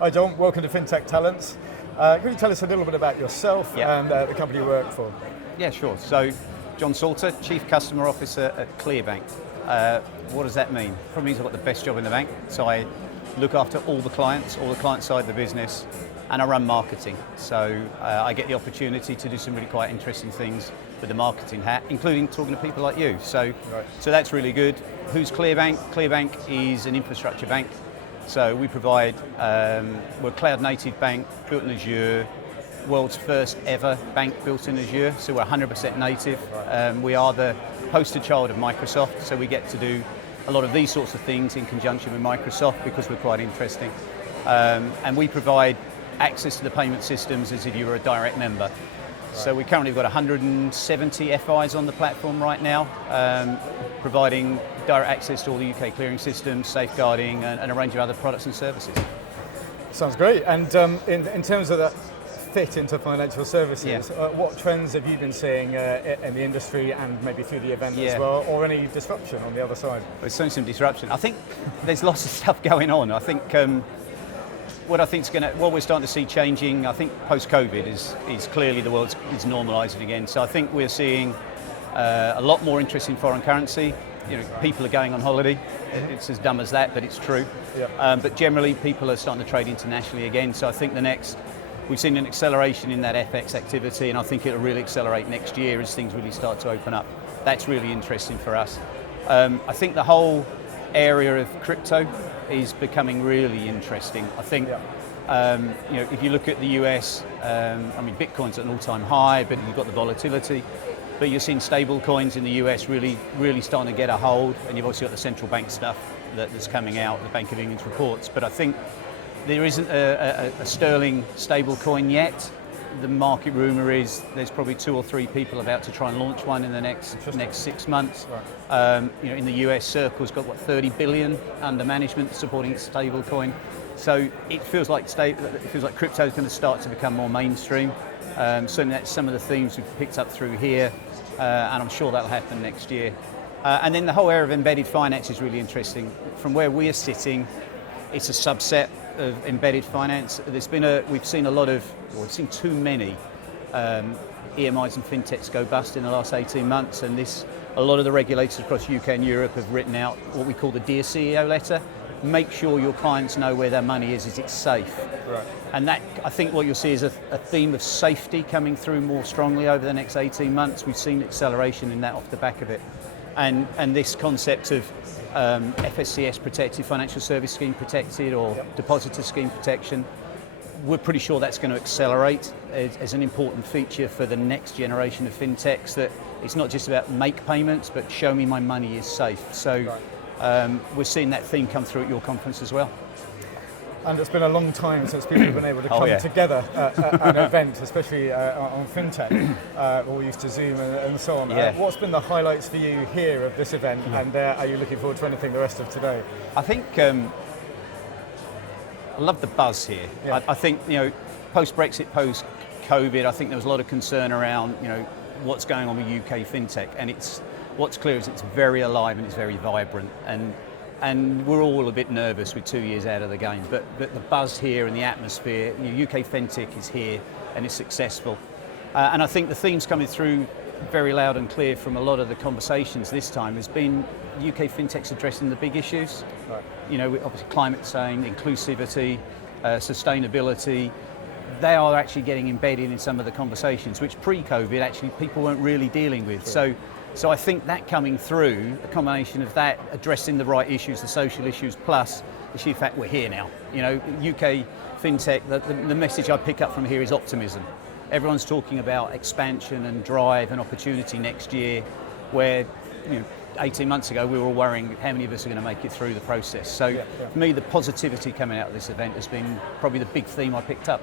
Hi John, welcome to Fintech Talents. Can you tell us a little bit about yourself and the company you work for? Yeah, sure. So, John Salter, Chief Customer Officer at Clearbank. What does that mean? Probably means I've got the best job in the bank. So I look after all the client side of the business, and I run marketing. So I get the opportunity to do some really quite interesting things with the marketing hat, including talking to people like you. So that's really good. Who's Clearbank? Clearbank is an infrastructure bank. So we provide, we're a cloud native bank, built in Azure, world's first ever bank built in Azure, so we're 100% native. We are the poster child of Microsoft, so we get to do a lot of these sorts of things in conjunction with Microsoft because we're quite interesting. And we provide access to the payment systems as if you were a direct member. So we currently got 170 FIs on the platform right now, providing direct access to all the UK clearing systems, safeguarding, and a range of other products and services. Sounds great. And in terms of that fit into financial services, what trends have you been seeing in the industry and maybe through the event as well, or any disruption on the other side? We're seeing some disruption. I think there's lots of stuff going on. I think what we're starting to see changing, I think post-COVID is clearly the world is normalising again. So I think we're seeing a lot more interest in foreign currency. You know, people are going on holiday. It's as dumb as that, but it's true. But generally, people are starting to trade internationally again. So I think we've seen an acceleration in that FX activity, and I think it'll really accelerate next year as things really start to open up. That's really interesting for us. I think the whole area of crypto is becoming really interesting. I think, if you look at the US, Bitcoin's at an all-time high, but you've got the volatility. But you're seeing stable coins in the US really starting to get a hold, and you've also got the central bank stuff that's coming out, the Bank of England's reports. But I think there isn't a sterling stable coin yet. The market rumour is there's probably 2 or 3 people about to try and launch one in the next 6 months. In the US, Circle's got 30 billion under management supporting its stable coin. So it feels like crypto is going to start to become more mainstream. Certainly that's some of the themes we've picked up through here, and I'm sure that'll happen next year. And then the whole area of embedded finance is really interesting. From where we are sitting, it's a subset of embedded finance. We've seen too many EMIs and fintechs go bust in the last 18 months, and a lot of the regulators across UK and Europe have written out what we call the Dear CEO letter. Make sure your clients know where their money is it's safe. And that, I think what you'll see is a theme of safety coming through more strongly over the next 18 months. We've seen acceleration in that off the back of it. And this concept of FSCS protected, financial service scheme protected, or depositor scheme protection, we're pretty sure that's going to accelerate as an important feature for the next generation of fintechs, that it's not just about make payments, but show me my money is safe. So we're seeing that theme come through at your conference as well. And it's been a long time since people have been able to come together at an event, especially on FinTech. We're used to Zoom and so on. What's been the highlights for you here of this event, and are you looking forward to anything the rest of today? I think I love the buzz here. I think, post-Brexit, post-COVID, I think there was a lot of concern around, what's going on with UK FinTech, and what's clear is it's very alive and it's very vibrant. And we're all a bit nervous with 2 years out of the game, but the buzz here and the atmosphere, UK FinTech is here and it's successful. And I think the themes coming through very loud and clear from a lot of the conversations this time has been UK FinTech's addressing the big issues. Obviously climate change, inclusivity, sustainability. They are actually getting embedded in some of the conversations, which pre-COVID actually people weren't really dealing with. So I think that coming through, a combination of that, addressing the right issues, the social issues, plus the sheer fact we're here now. UK FinTech, the message I pick up from here is optimism. Everyone's talking about expansion and drive and opportunity next year, where 18 months ago we were all worrying how many of us are going to make it through the process. So for me, the positivity coming out of this event has been probably the big theme I picked up.